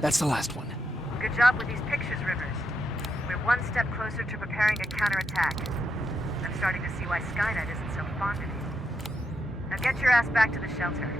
That's the last one. Good job with these pictures, Rivers. We're one step closer to preparing a counterattack. I'm starting to see why Skynet isn't so fond of you. Now get your ass back to the shelter.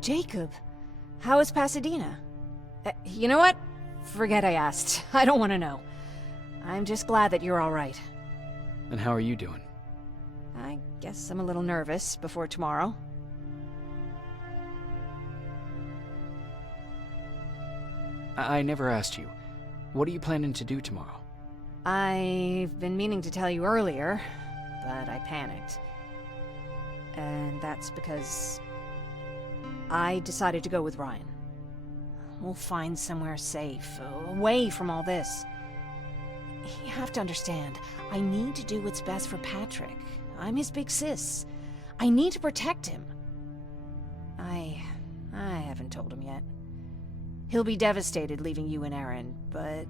Jacob, how is Pasadena? You know what? Forget I asked. I don't want to know. I'm just glad that you're all right. And how are you doing? I guess I'm a little nervous before tomorrow. I never asked you. What are you planning to do tomorrow? I've been meaning to tell you earlier, but I panicked. And that's because I decided to go with Ryan. We'll find somewhere safe, away from all this. You have to understand, I need to do what's best for Patrick. I'm his big sis. I need to protect him. I haven't told him yet. He'll be devastated leaving you and Aaron, but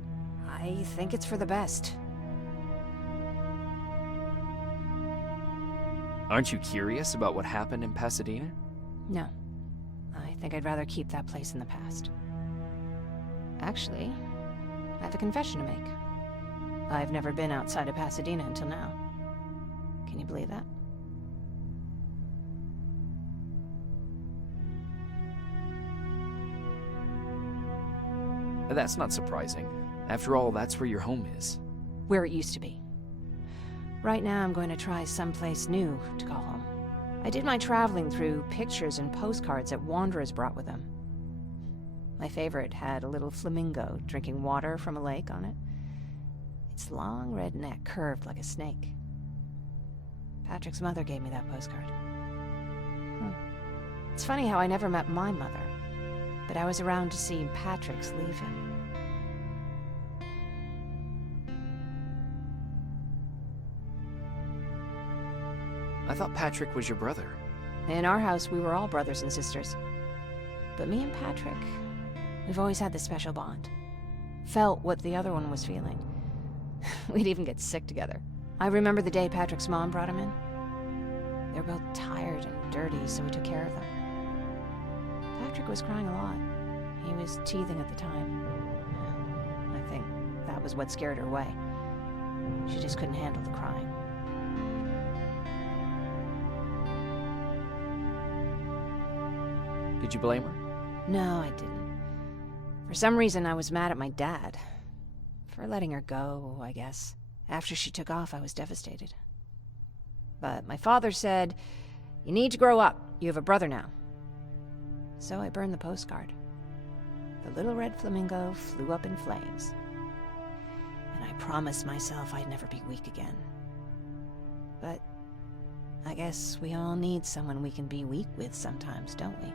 I think it's for the best. Aren't you curious about what happened in Pasadena? No. I think I'd rather keep that place in the past. Actually, I have a confession to make. I've never been outside of Pasadena until now. Can you believe that? That's not surprising. After all, that's where your home is. Where it used to be. Right now, I'm going to try someplace new to call home. I did my traveling through pictures and postcards that wanderers brought with them. My favorite had a little flamingo drinking water from a lake on it. Its long red neck curved like a snake. Patrick's mother gave me that postcard. It's funny how I never met my mother, but I was around to see Patrick's leave him. I thought Patrick was your brother. In our house, we were all brothers and sisters. But me and Patrick, we've always had this special bond. Felt what the other one was feeling. We'd even get sick together. I remember the day Patrick's mom brought him in. They were both tired and dirty, so we took care of them. Patrick was crying a lot. He was teething at the time. I think that was what scared her away. She just couldn't handle the crying. Did you blame her? No, I didn't. For some reason, I was mad at my dad. For letting her go, I guess. After she took off, I was devastated. But my father said, "You need to grow up. You have a brother now." So I burned the postcard. The little red flamingo flew up in flames. And I promised myself I'd never be weak again. But I guess we all need someone we can be weak with sometimes, don't we?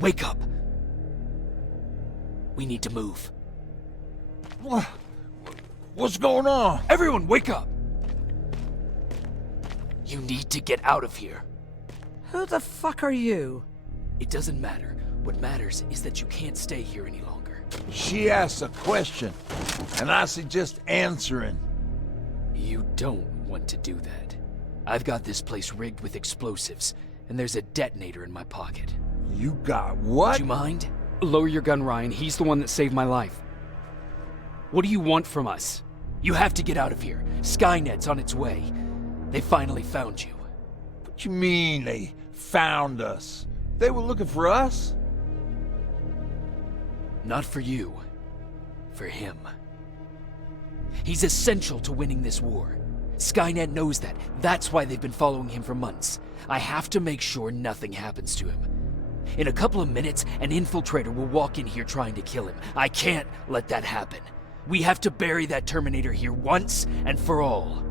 Wake up! We need to move. What's going on? Everyone, wake up! You need to get out of here. Who the fuck are you? It doesn't matter. What matters is that you can't stay here any longer. She asked a question, and I suggest answering. You don't want to do that. I've got this place rigged with explosives, and there's a detonator in my pocket. You got what? Would you mind? Lower your gun, Ryan. He's the one that saved my life. What do you want from us? You have to get out of here. Skynet's on its way. They finally found you. What you mean they found us? They were looking for us? Not for you. For him. He's essential to winning this war. Skynet knows that. That's why they've been following him for months. I have to make sure nothing happens to him. In a couple of minutes, an infiltrator will walk in here trying to kill him. I can't let that happen. We have to bury that Terminator here once and for all.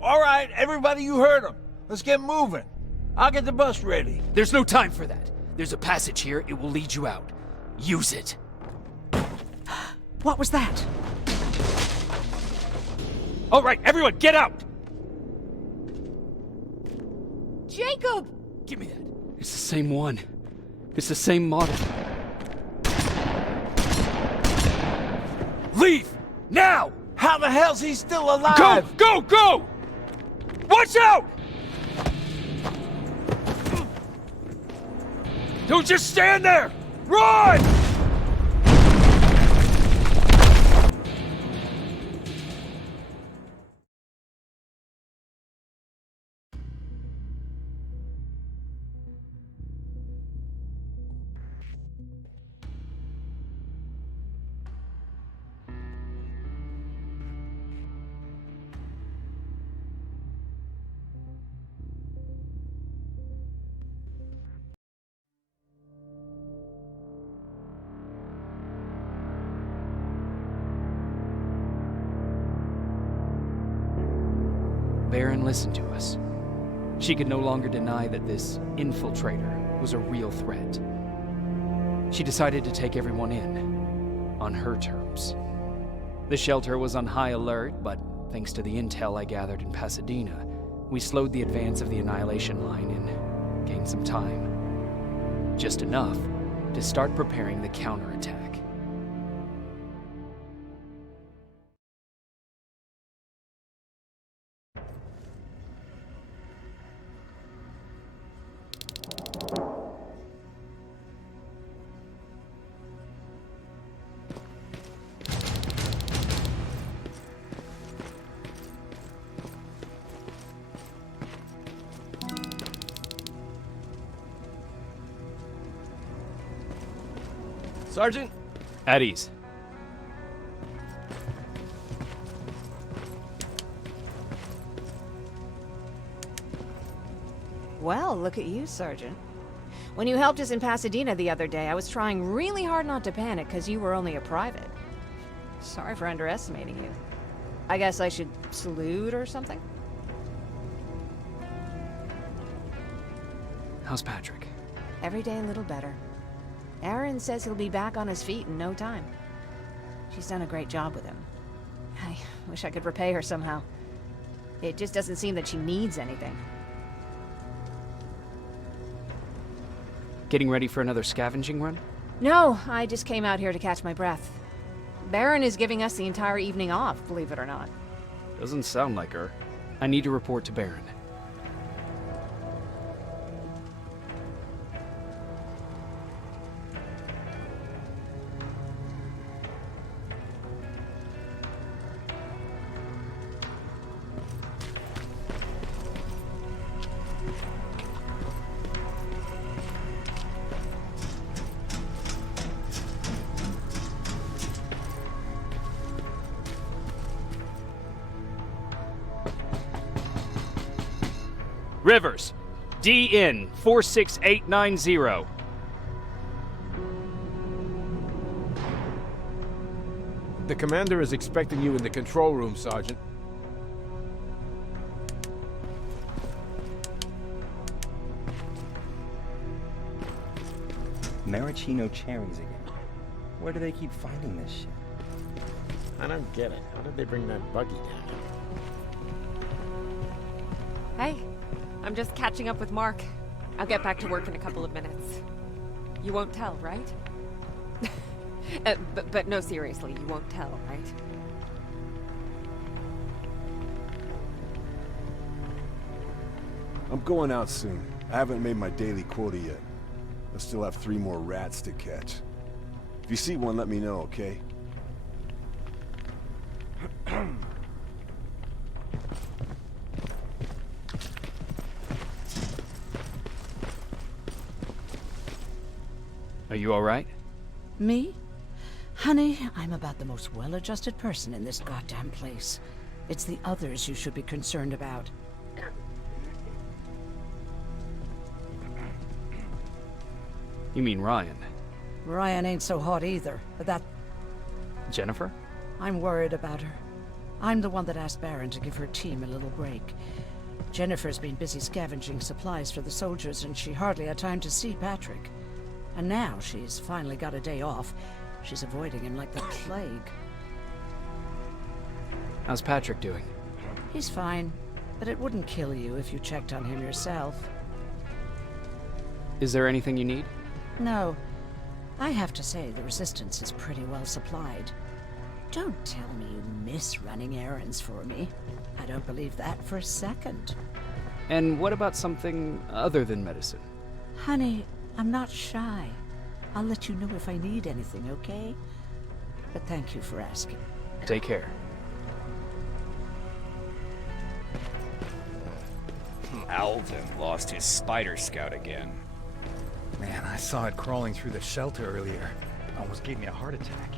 All right, everybody, you heard him. Let's get moving. I'll get the bus ready. There's no time for that. There's a passage here. It will lead you out. Use it. What was that? All right, everyone, get out! Jacob! Give me that. It's the same one. It's the same model. Leave! Now! How the hell's he still alive? Go! Go! Go! Watch out! Don't just stand there! Run! Baron listened to us. She could no longer deny that this infiltrator was a real threat. She decided to take everyone in, on her terms. The shelter was on high alert, but thanks to the intel I gathered in Pasadena, we slowed the advance of the Annihilation Line and gained some time. Just enough to start preparing the counterattack. Sergeant? At ease. Well, look at you, Sergeant. When you helped us in Pasadena the other day, I was trying really hard not to panic because you were only a private. Sorry for underestimating you. I guess I should salute or something? How's Patrick? Every day a little better. Aaron says he'll be back on his feet in no time. She's done a great job with him. I wish I could repay her somehow. It just doesn't seem that she needs anything. Getting ready for another scavenging run? No, I just came out here to catch my breath. Baron is giving us the entire evening off, believe it or not. Doesn't sound like her. I need to report to Baron. Rivers, DN 46890. The commander is expecting you in the control room, Sergeant. Maraschino cherries again. Where do they keep finding this shit? I don't get it. How did they bring that buggy down? Hey, I'm just catching up with Mark. I'll get back to work in a couple of minutes. You won't tell, right? But no, seriously, you won't tell, right? I'm going out soon. I haven't made my daily quota yet. I still have 3 more rats to catch. If you see one, let me know, okay? Are you all right? Me? Honey, I'm about the most well-adjusted person in this goddamn place. It's the others you should be concerned about. You mean Ryan? Ryan ain't so hot either, but that... Jennifer? I'm worried about her. I'm the one that asked Baron to give her team a little break. Jennifer's been busy scavenging supplies for the soldiers, and she hardly had time to see Patrick. And now she's finally got a day off. She's avoiding him like the plague. How's Patrick doing? He's fine, but it wouldn't kill you if you checked on him yourself. Is there anything you need? No. I have to say the Resistance is pretty well supplied. Don't tell me you miss running errands for me. I don't believe that for a second. And what about something other than medicine? Honey, I'm not shy. I'll let you know if I need anything, okay? But thank you for asking. Take care. Alvin lost his spider scout again. Man, I saw it crawling through the shelter earlier. Almost gave me a heart attack.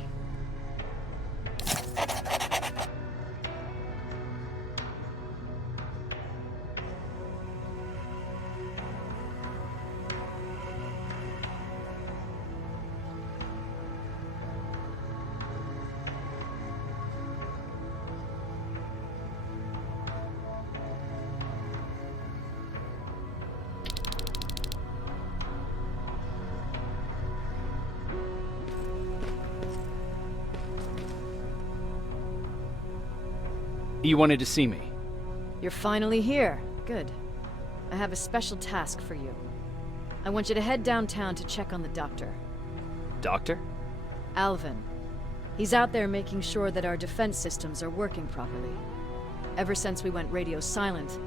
You wanted to see me? You're finally here. Good. I have a special task for you. I want you to head downtown to check on the doctor. Doctor? Alvin. He's out there making sure that our defense systems are working properly. Ever since we went radio silent,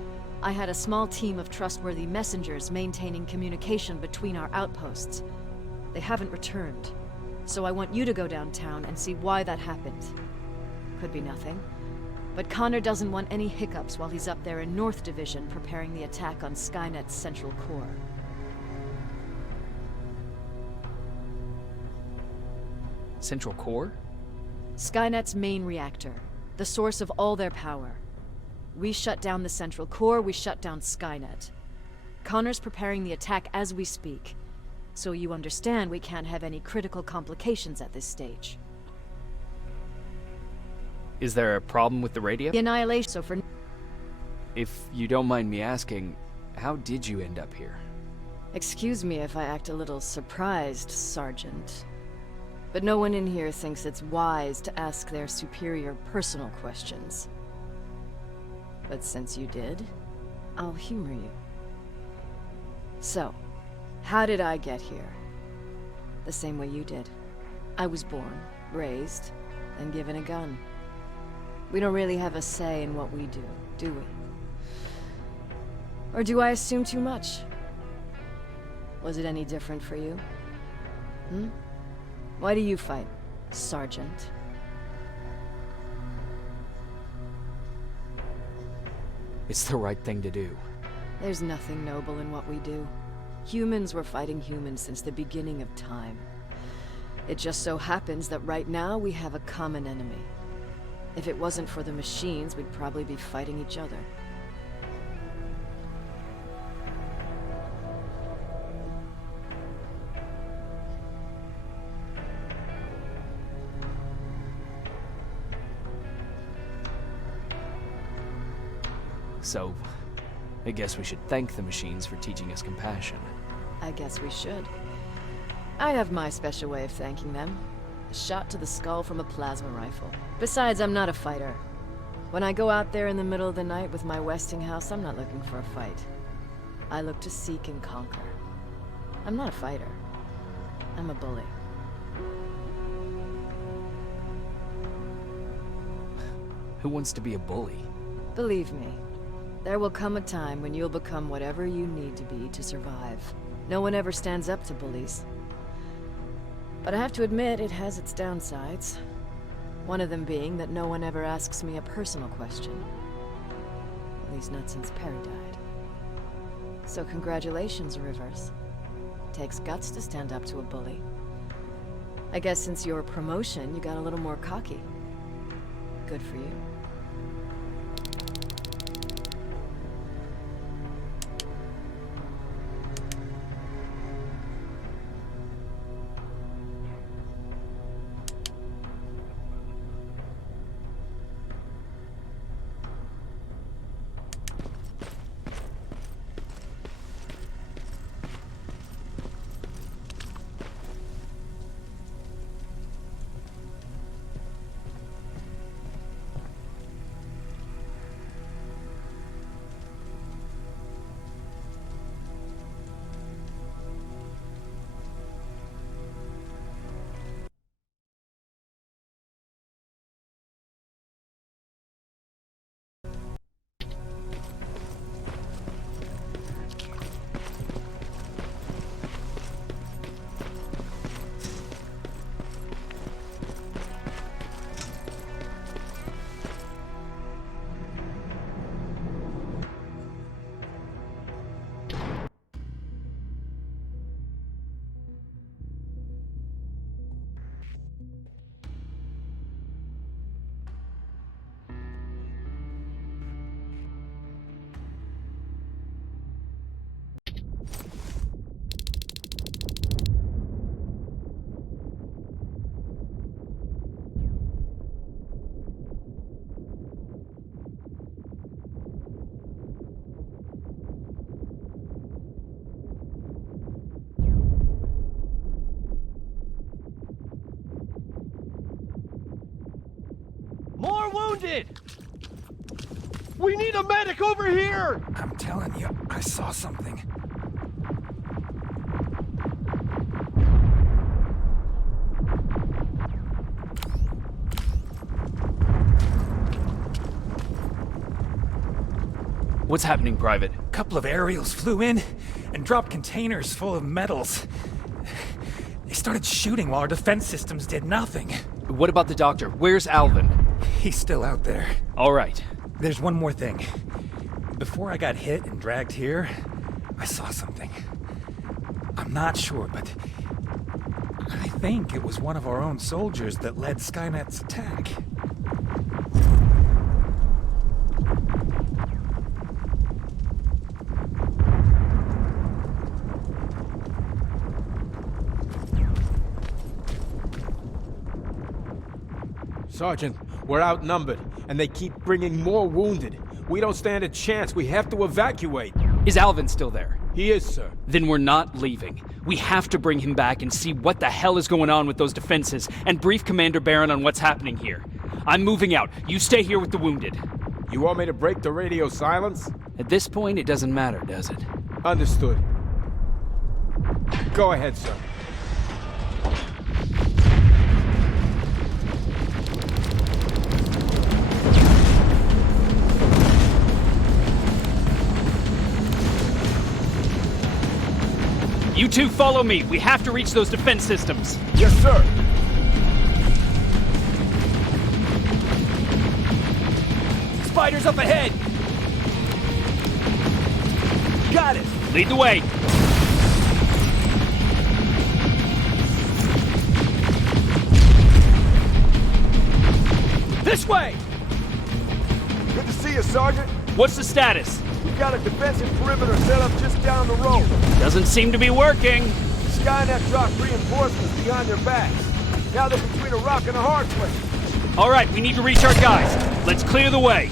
I had a small team of trustworthy messengers maintaining communication between our outposts. They haven't returned, so I want you to go downtown and see why that happened. Could be nothing. But Connor doesn't want any hiccups while he's up there in North Division preparing the attack on Skynet's central core. Central core? Skynet's main reactor, the source of all their power. We shut down the central core, we shut down Skynet. Connor's preparing the attack as we speak, so you understand we can't have any critical complications at this stage. Is there a problem with the radio? The annihilation, so for... If you don't mind me asking, how did you end up here? Excuse me if I act a little surprised, Sergeant. But no one in here thinks it's wise to ask their superior personal questions. But since you did, I'll humor you. So, how did I get here? The same way you did. I was born, raised, and given a gun. We don't really have a say in what we do we? Or do I assume too much? Was it any different for you? Why do you fight, Sergeant? It's the right thing to do. There's nothing noble in what we do. Humans were fighting humans since the beginning of time. It just so happens that right now we have a common enemy. If it wasn't for the machines, we'd probably be fighting each other. So, I guess we should thank the machines for teaching us compassion. I guess we should. I have my special way of thanking them. A shot to the skull from a plasma rifle. Besides, I'm not a fighter. When I go out there in the middle of the night with my Westinghouse, I'm not looking for a fight. I look to seek and conquer. I'm not a fighter. I'm a bully. Who wants to be a bully? Believe me, there will come a time when you'll become whatever you need to be to survive. No one ever stands up to bullies. But I have to admit, it has its downsides. One of them being that no one ever asks me a personal question. At least not since Perry died. So congratulations, Rivers. Takes guts to stand up to a bully. I guess since your promotion, you got a little more cocky. Good for you. More wounded! We need a medic over here! I'm telling you, I saw something. What's happening, Private? A couple of aerials flew in and dropped containers full of metals. They started shooting while our defense systems did nothing. What about the doctor? Where's Alvin? He's still out there. All right. There's one more thing. Before I got hit and dragged here, I saw something. I'm not sure, but I think it was one of our own soldiers that led Skynet's attack. Sergeant, we're outnumbered, and they keep bringing more wounded. We don't stand a chance. We have to evacuate. Is Alvin still there? He is, sir. Then we're not leaving. We have to bring him back and see what the hell is going on with those defenses, and brief Commander Barron on what's happening here. I'm moving out. You stay here with the wounded. You want me to break the radio silence? At this point, it doesn't matter, does it? Understood. Go ahead, sir. You two follow me. We have to reach those defense systems. Yes, sir. Spiders up ahead! Got it! Lead the way. This way! Good to see you, Sergeant. What's the status? We've got a defensive perimeter set up just down the road. Doesn't seem to be working. Skynet dropped reinforcements behind their backs. Now they're between a rock and a hard place. All right, we need to reach our guys. Let's clear the way.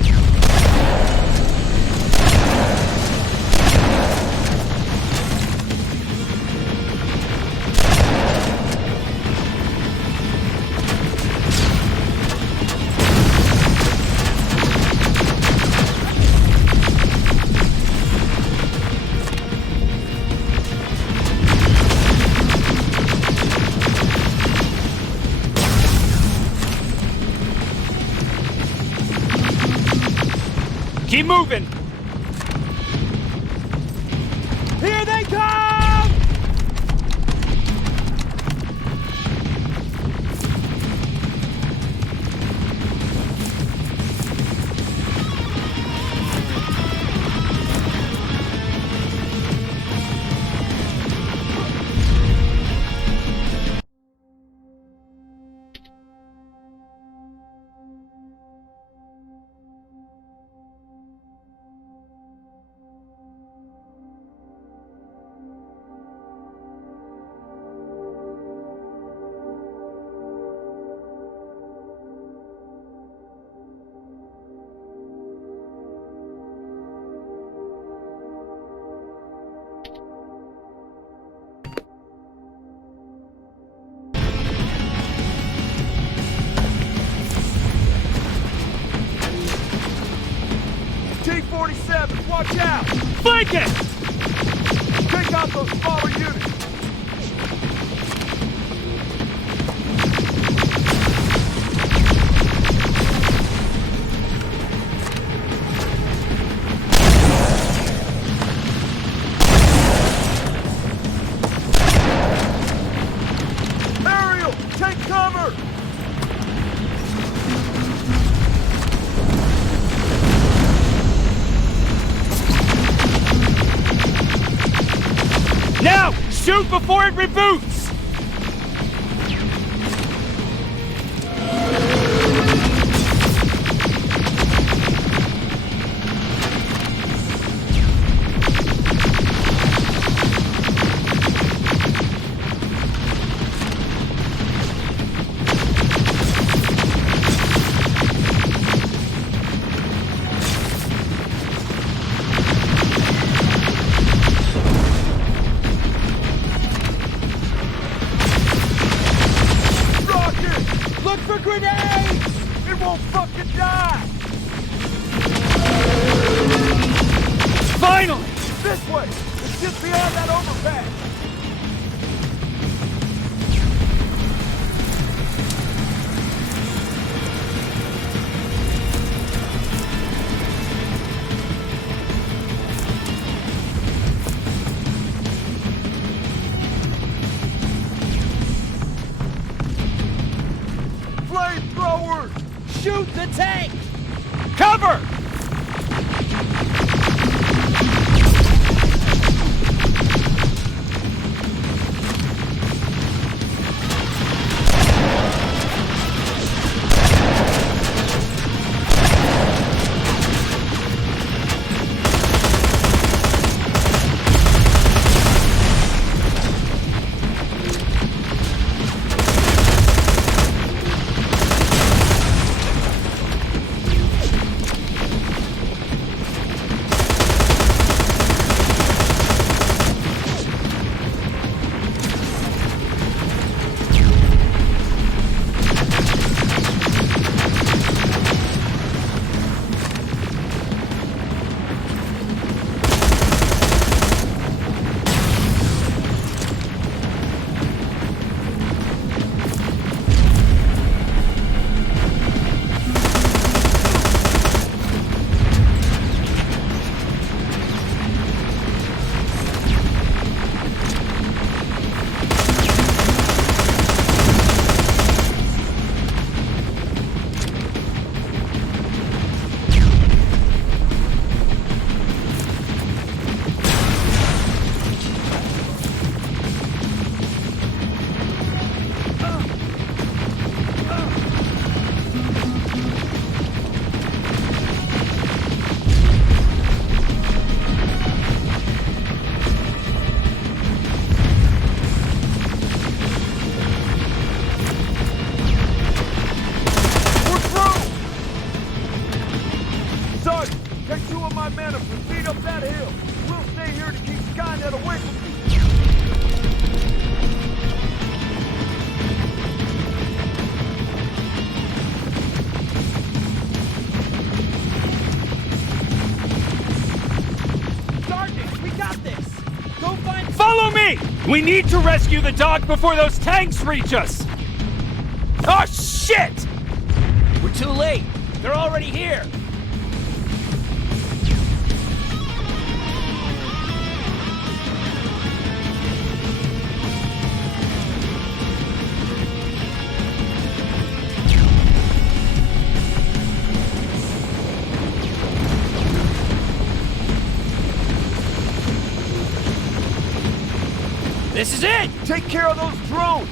Keep moving! Here they come! T-47, watch out! Flank it! Take out those smaller units! Aerial, take cover! Now! Shoot before it reboots! Look for grenades! It won't fucking die! Finally! This way! It's just beyond that overpass! Flamethrowers! Shoot the tank! Cover! Take 2 of my men and proceed up that hill. We'll stay here to keep Skynet away from you. Sergeant, we got this! Go find— Follow me! We need to rescue the dog before those tanks reach us! Oh, shit! We're too late. They're already here. This is it! Take care of those drones!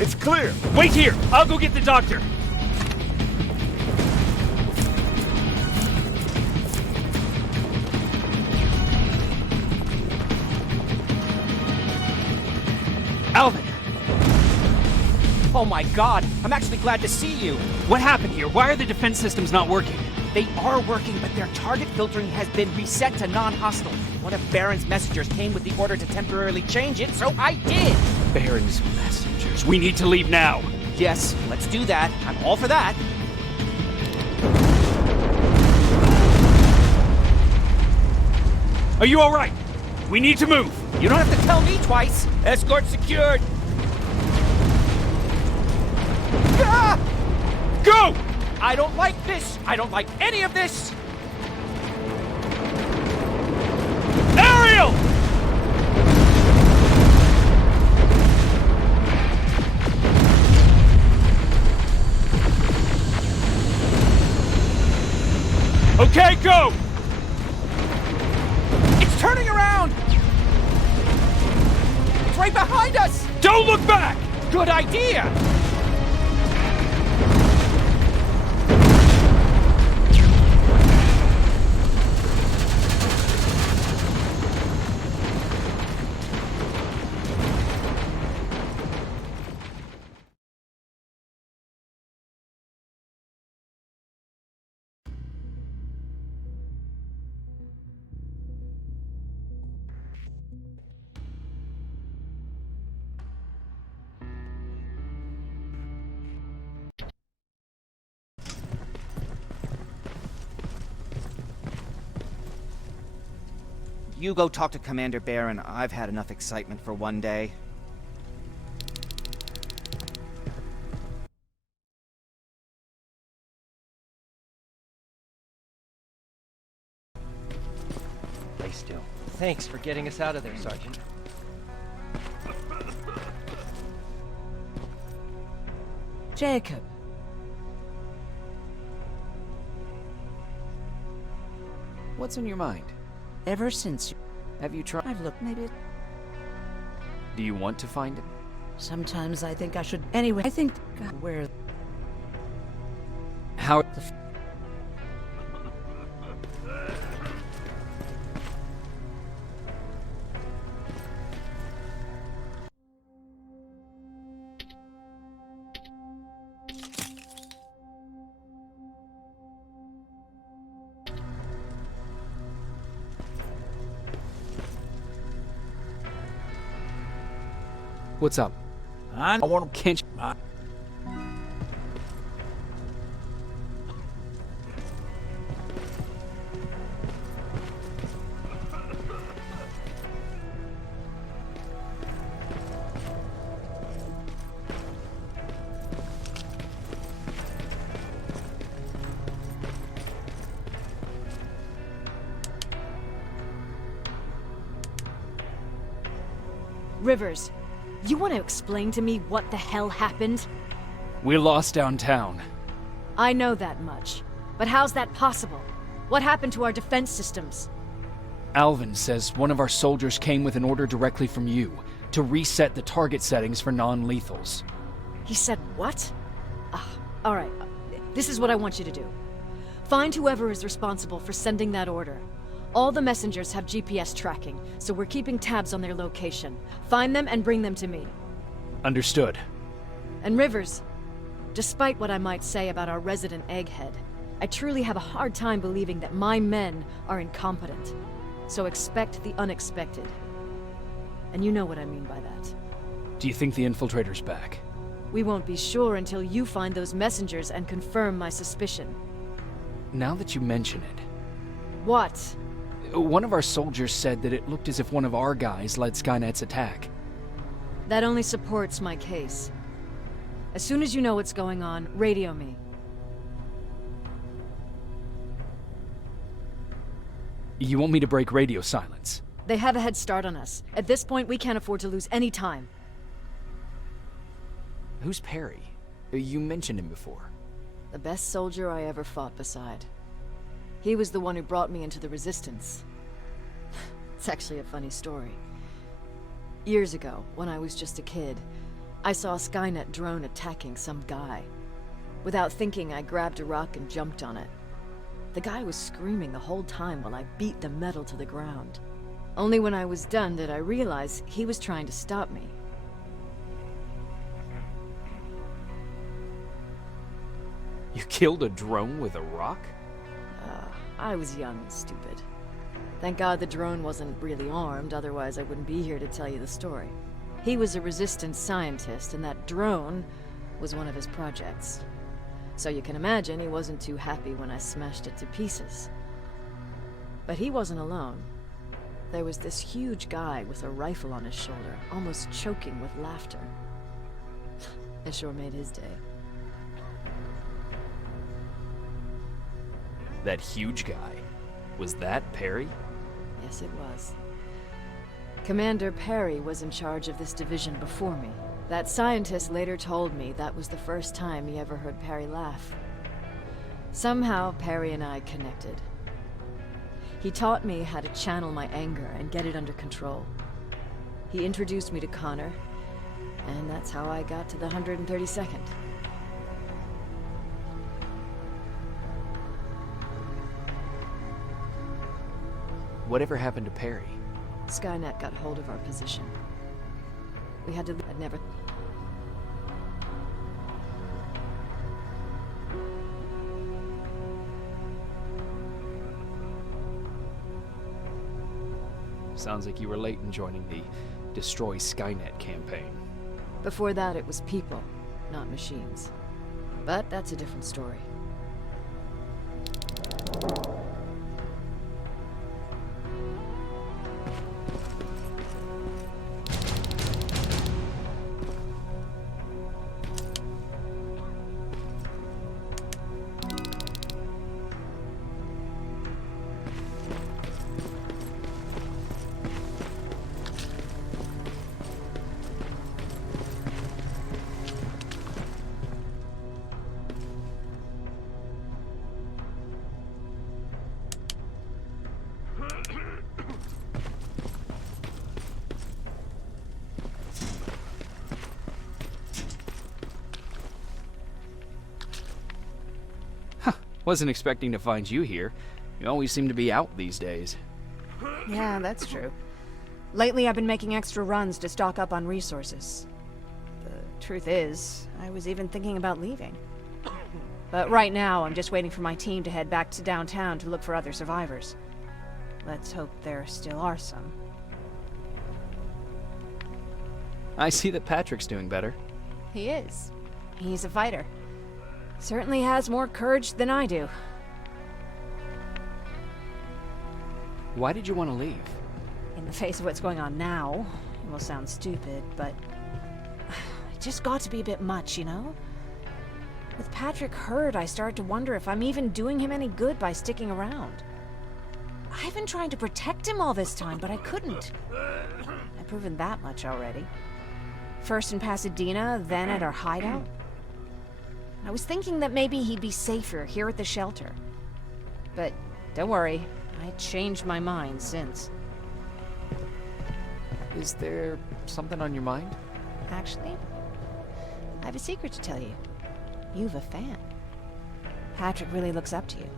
It's clear! Wait here! I'll go get the doctor! Alvin! Oh my god, I'm actually glad to see you. What happened here? Why are the defense systems not working? They are working, but their target filtering has been reset to non-hostile. One of Baron's messengers came with the order to temporarily change it, so I did! Baron's messengers. We need to leave now. Yes, let's do that. I'm all for that. Are you alright? We need to move. You don't have to tell me twice. Escort secured. Ah! Go! I don't like this. I don't like any of this. Ariel! Okay, go! It's turning around! It's right behind us! Don't look back! Good idea! You go talk to Commander Baron. I've had enough excitement for one day. Stay still. Thanks for getting us out of there, Sergeant. Jacob. What's on your mind? Ever since you... Have you tried? I've looked, maybe... Do you want to find him? Sometimes I think I should... Anyway, I think... God, where... How... What's up? I want to Can't you... Rivers, you want to explain to me what the hell happened? We're lost downtown. I know that much. But how's that possible? What happened to our defense systems? Alvin says one of our soldiers came with an order directly from you to reset the target settings for non-lethals. He said what? Alright, this is what I want you to do. Find whoever is responsible for sending that order. All the messengers have GPS tracking, so we're keeping tabs on their location. Find them and bring them to me. Understood. And Rivers, despite what I might say about our resident egghead, I truly have a hard time believing that my men are incompetent. So expect the unexpected. And you know what I mean by that. Do you think the infiltrator's back? We won't be sure until you find those messengers and confirm my suspicion. Now that you mention it... What? One of our soldiers said that it looked as if one of our guys led Skynet's attack. That only supports my case. As soon as you know what's going on, radio me. You want me to break radio silence? They have a head start on us. At this point, we can't afford to lose any time. Who's Perry? You mentioned him before. The best soldier I ever fought beside. He was the one who brought me into the Resistance. It's actually a funny story. Years ago, when I was just a kid, I saw a Skynet drone attacking some guy. Without thinking, I grabbed a rock and jumped on it. The guy was screaming the whole time while I beat the metal to the ground. Only when I was done did I realize he was trying to stop me. You killed a drone with a rock? I was young and stupid. Thank God the drone wasn't really armed, otherwise I wouldn't be here to tell you the story. He was a Resistance scientist, and that drone was one of his projects. So you can imagine he wasn't too happy when I smashed it to pieces. But he wasn't alone. There was this huge guy with a rifle on his shoulder, almost choking with laughter. It sure made his day. That huge guy. Was that Perry? Yes, it was. Commander Perry was in charge of this division before me. That scientist later told me that was the first time he ever heard Perry laugh. Somehow, Perry and I connected. He taught me how to channel my anger and get it under control. He introduced me to Connor, and that's how I got to the 132nd. Whatever happened to Perry? Skynet got hold of our position. We had to... I'd never... Sounds like you were late in joining the Destroy Skynet campaign. Before that, it was people, not machines. But that's a different story. Wasn't expecting to find you here. You always seem to be out these days. Yeah, that's true. Lately I've been making extra runs to stock up on resources. The truth is, I was even thinking about leaving. But right now, I'm just waiting for my team to head back to downtown to look for other survivors. Let's hope there still are some. I see that Patrick's doing better. He is. He's a fighter. Certainly has more courage than I do. Why did you want to leave? In the face of what's going on now, it will sound stupid, but it just got to be a bit much, you know? With Patrick hurt, I started to wonder if I'm even doing him any good by sticking around. I've been trying to protect him all this time, but I couldn't. I've proven that much already. First in Pasadena, then at our hideout. I was thinking that maybe he'd be safer here at the shelter. But don't worry, I changed my mind since. Is there something on your mind? Actually, I have a secret to tell you. You've a fan. Patrick really looks up to you.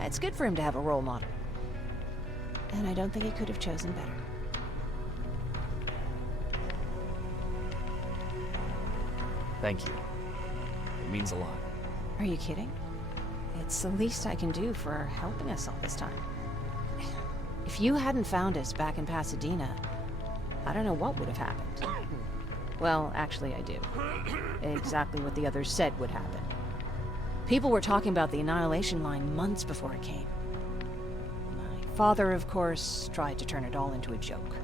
It's good for him to have a role model. And I don't think he could have chosen better. Thank you. It means a lot. Are you kidding? It's the least I can do for helping us all this time. If you hadn't found us back in Pasadena, I don't know what would have happened. Well, actually I do. Exactly what the others said would happen. People were talking about the Annihilation Line months before it came. My father, of course, tried to turn it all into a joke.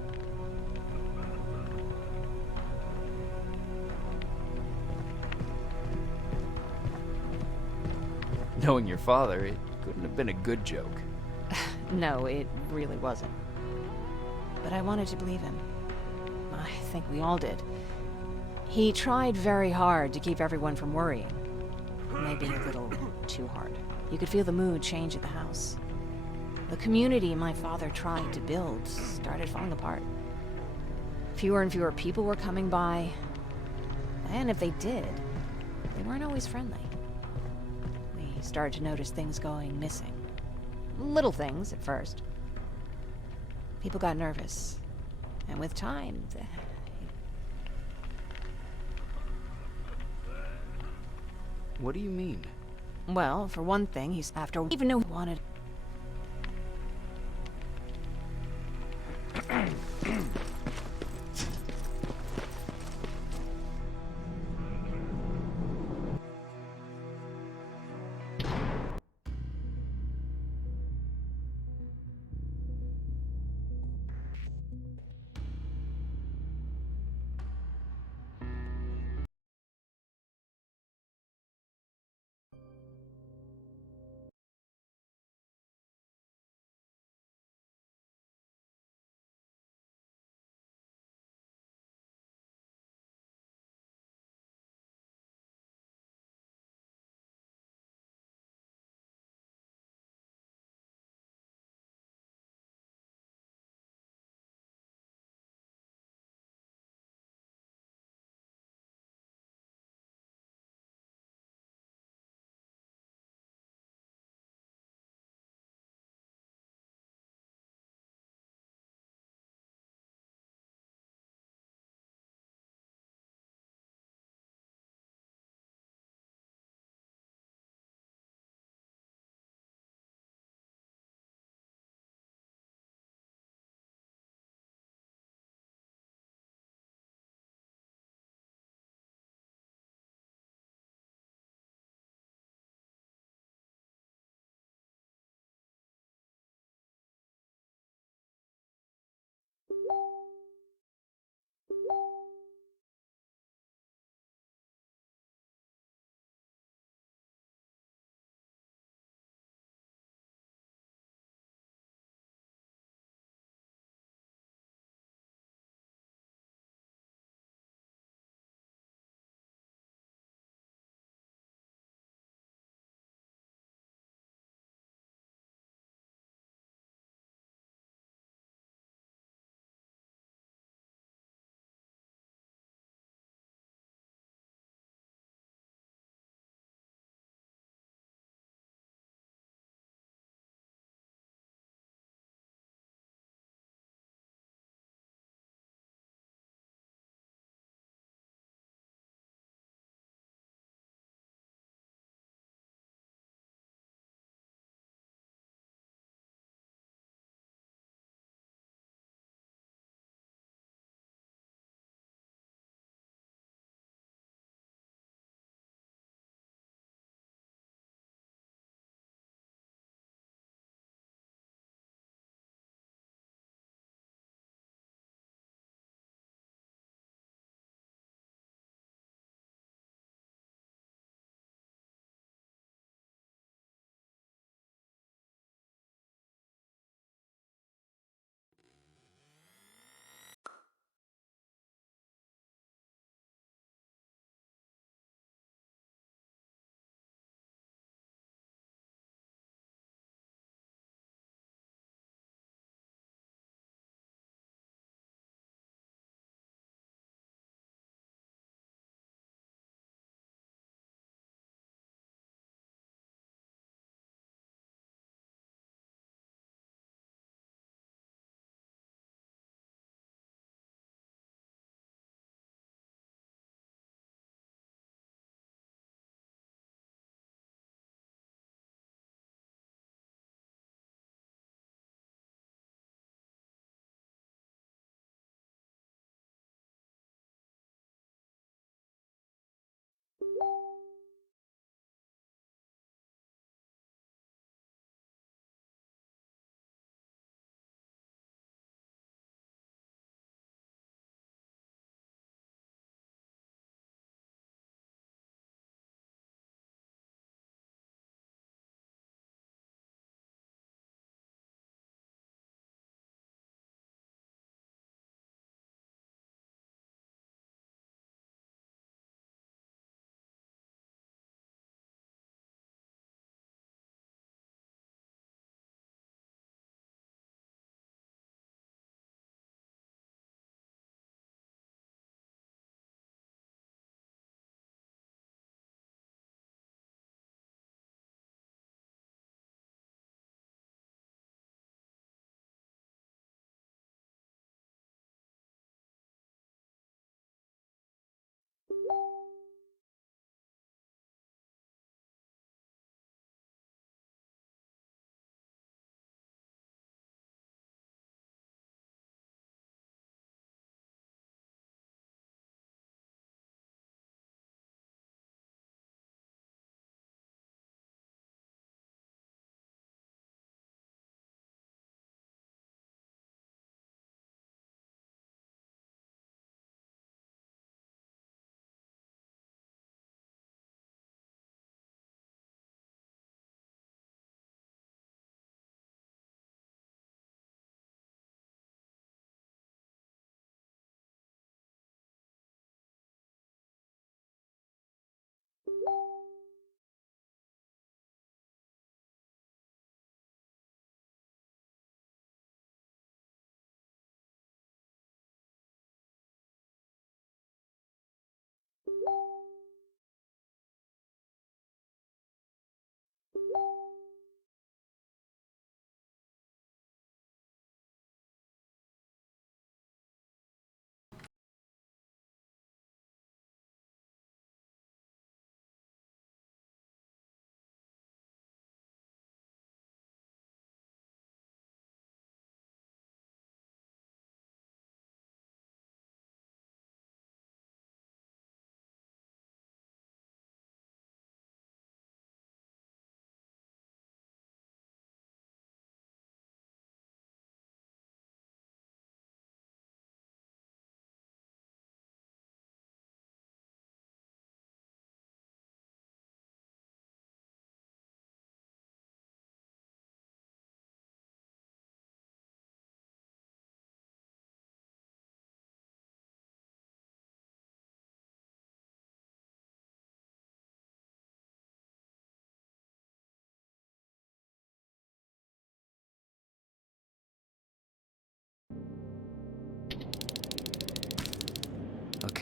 Knowing your father, it couldn't have been a good joke. No, it really wasn't. But I wanted to believe him. I think we all did. He tried very hard to keep everyone from worrying. Maybe a little too hard. You could feel the mood change at the house. The community my father tried to build started falling apart. Fewer and fewer people were coming by. And if they did, they weren't always friendly. We started to notice things going missing. Little things at first. People got nervous. And with time, What do you mean? well, for one thing, he's after even know he wanted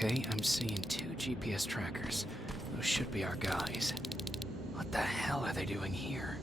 Okay, I'm seeing 2 GPS trackers. Those should be our guys. What the hell are they doing here?